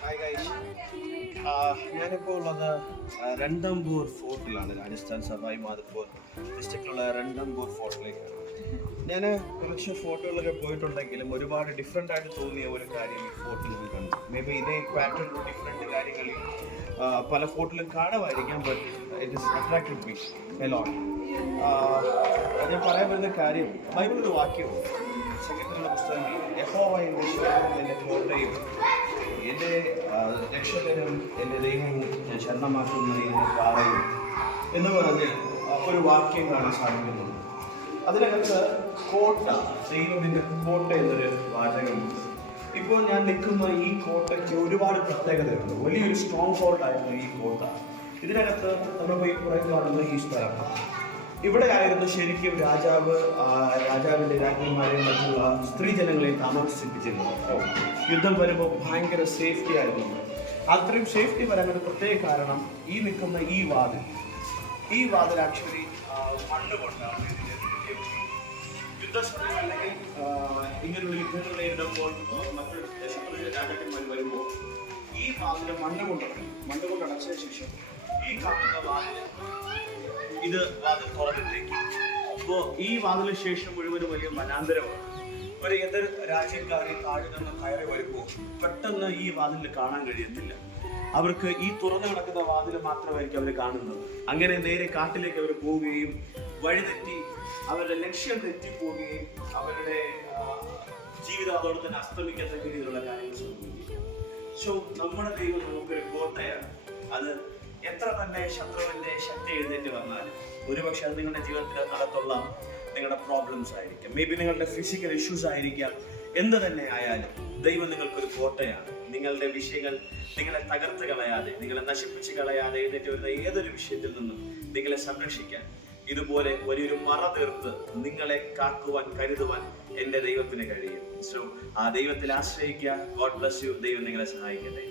Hi guys. ഞാനിപ്പോൾ ഉള്ളത് രണ്ടംബൂർ ഫോർട്ടിലാണ്. രാജസ്ഥാൻ സവായ് മാധോപൂർ ഡിസ്ട്രിക്റ്റിലുള്ള രണ്ടംബൂർ ഫോർട്ടിലേക്കാണ്. ഞാൻ കുറച്ച് ഫോട്ടോകളൊക്കെ പോയിട്ടുണ്ടെങ്കിലും ഒരുപാട് ഡിഫറെൻ്റ് ആയിട്ട് തോന്നിയ ഒരു കാര്യം ഈ ഫോർട്ടിൽ നിന്ന് കണ്ടു. മേ ബി ഇതേ പാറ്റേൺ ഡിഫറെൻറ്റ് കാര്യങ്ങളിൽ പല ഫോർട്ടിലും കാണുമായിരിക്കാം. But it is attracted me a lot. ഞാൻ പറയാൻ വരുന്ന കാര്യം, ബൈബിളിൽ വാക്യമുണ്ട്, സങ്കീർത്തനങ്ങളുടെ പുസ്തകത്തിൽ യഹോവ എൻ്റെ കോട്ടയും എൻ്റെ രക്ഷകനും എൻ്റെ ദൈവവും ഞാൻ ശരണമാക്കുന്ന എൻ്റെ പാറയും എന്ന് പറഞ്ഞ് ഒരു വാക്യം കാണാൻ സാധിക്കുന്നുണ്ട്. അതിനകത്ത് കോട്ട, ദൈവത്തിൻ്റെ കോട്ട എന്നൊരു വാചകമുണ്ട്. ഇപ്പോൾ ഞാൻ നിൽക്കുന്ന ഈ കോട്ടയ്ക്ക് ഒരുപാട് പ്രത്യേകതയുണ്ട്. വലിയൊരു സ്ട്രോങ് ഹോൾഡായിരുന്നു ഈ കോട്ട. ഇതിനകത്ത് നമ്മൾ പോയി കുറേ കാണുന്ന ഈ സ്ഥലമാണ്. ഇവിടെ ആയിരുന്നു ശരിക്കും രാജാവിൻ്റെ രാജ്ഞിമാരെയും മറ്റുള്ള സ്ത്രീജനങ്ങളെ താമസിപ്പിച്ചിരുന്നത്. യുദ്ധം വരുമ്പോൾ ഭയങ്കര സേഫ്റ്റി ആയിരുന്നു. അത്രയും സേഫ്റ്റി വരാനൊരു പ്രത്യേക കാരണം ഈ നിൽക്കുന്ന ഈ വാതിൽ ആക്ച്വലി മണ്ണ് കൊണ്ടാണ്. യുദ്ധസമയം അല്ലെങ്കിൽ ഇങ്ങനെയുള്ള യുദ്ധങ്ങൾ നേരിടുമ്പോൾ മറ്റു രാജാക്കന്മാർ വരുമ്പോൾ ഈ വാതിൽ മണ്ണ് കൊണ്ട് അടച്ചതിന് ശേഷം ഈ കാണുന്ന വാതിൽ തുറന്നിട്ടേക്കും. അപ്പോൾ ഈ വാതിലിന് ശേഷം മുഴുവനും വലിയ വനാന്തരമാണ്. ഒരു എതിർ രാജ്യക്കാരെ താഴെ നിന്ന് കയറി വരുമ്പോൾ പെട്ടെന്ന് ഈ വാതിലിൽ കാണാൻ കഴിയത്തില്ല. അവർക്ക് ഈ തുറന്നു കിടക്കുന്ന വാതിൽ മാത്രമായിരിക്കും അവർ കാണുന്നത്. അങ്ങനെ നേരെ കാട്ടിലേക്ക് അവർ പോവുകയും വഴിതെറ്റി അവരുടെ ലക്ഷ്യം തെറ്റിപ്പോവുകയും അവരുടെ ജീവിതം അതോടെ തന്നെ അസ്തമിക്കത്തക്ക രീതിയിലുള്ള കാര്യങ്ങൾ സംഭവിക്കും. സോ നമ്മുടെ ദൈവം നമുക്കൊരു കോട്ടയാണ്. അത് എത്ര തന്നെ ശത്രുവിൻ്റെ ശക്തി എഴുന്നേറ്റ് വന്നാലും ഒരുപക്ഷെ അത് നിങ്ങളുടെ ജീവിതത്തിൽ നടത്തുള്ള നിങ്ങളുടെ പ്രോബ്ലംസ് ആയിരിക്കാം, മേ ബി നിങ്ങളുടെ ഫിസിക്കൽ ഇഷ്യൂസ് ആയിരിക്കാം. എന്ത് തന്നെ ആയാലും ദൈവം നിങ്ങൾക്കൊരു കോട്ടയാണ്. നിങ്ങളുടെ വിഷയങ്ങൾ നിങ്ങളെ തകർത്ത് കളയാതെ, നിങ്ങളെ നശിപ്പിച്ച് കളയാതെ എഴുന്നേറ്റ് വരുന്ന ഏതൊരു വിഷയത്തിൽ നിന്നും നിങ്ങളെ സംരക്ഷിക്കാൻ ഇതുപോലെ വലിയൊരു മറ തീർത്ത് നിങ്ങളെ കാക്കുവാൻ, കരുതുവാൻ എൻ്റെ ദൈവത്തിന് കഴിയും. സോ ആ ദൈവത്തിൽ ആശ്രയിക്കുക. God bless you. ദൈവം നിങ്ങളെ സഹായിക്കട്ടെ.